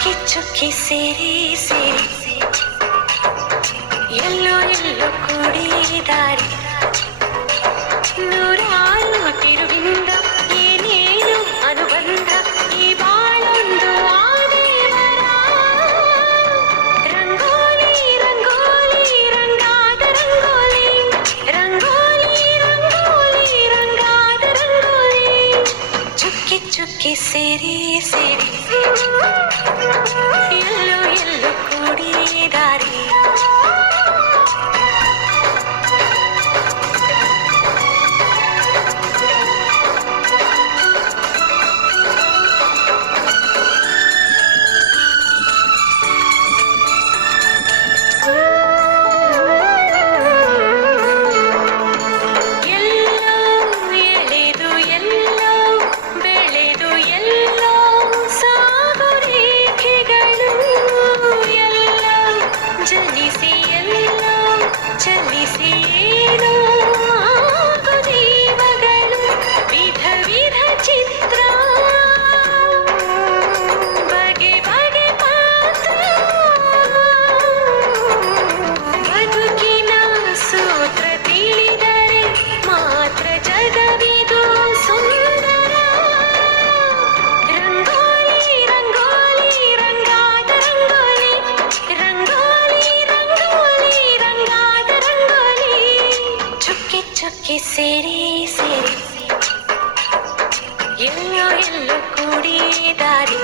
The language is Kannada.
ಚುಕ್ಕಿ ಚುಕ್ಕಿ ಸೇರಿ ಸೇರಿ ಎಲ್ಲೋ ಎಲ್ಲೋ ಕೂಡಿದಾರಿ ನೂರಾರು ತಿರುವಿಂದ ಏನೇನು ಅನುಬಂಧ ಈ ಬಾಳೊಂದು ಆದೇವರ ರಂಗೋಲಿ ರಂಗೋಲಿ ರಂಗಾದ ರಂಗೋಲಿ ರಂಗೋಲಿ ರಂಗೋಲಿ ರಂಗಾದ ರಂಗೋಲಿ ಚುಕ್ಕಿ ಚುಕ್ಕಿ ಸೇರಿ ಸೇರಿ ಎಲ್ಲೋ ಎಲ್ಲೋ ಕೂಡಿದಾರಿ ಚುಕ್ಕಿ ಸೇರಿ ಸೇರಿ ಎಲ್ಲೋ ಎಲ್ಲೋ ಕೂಡಿದಾರಿ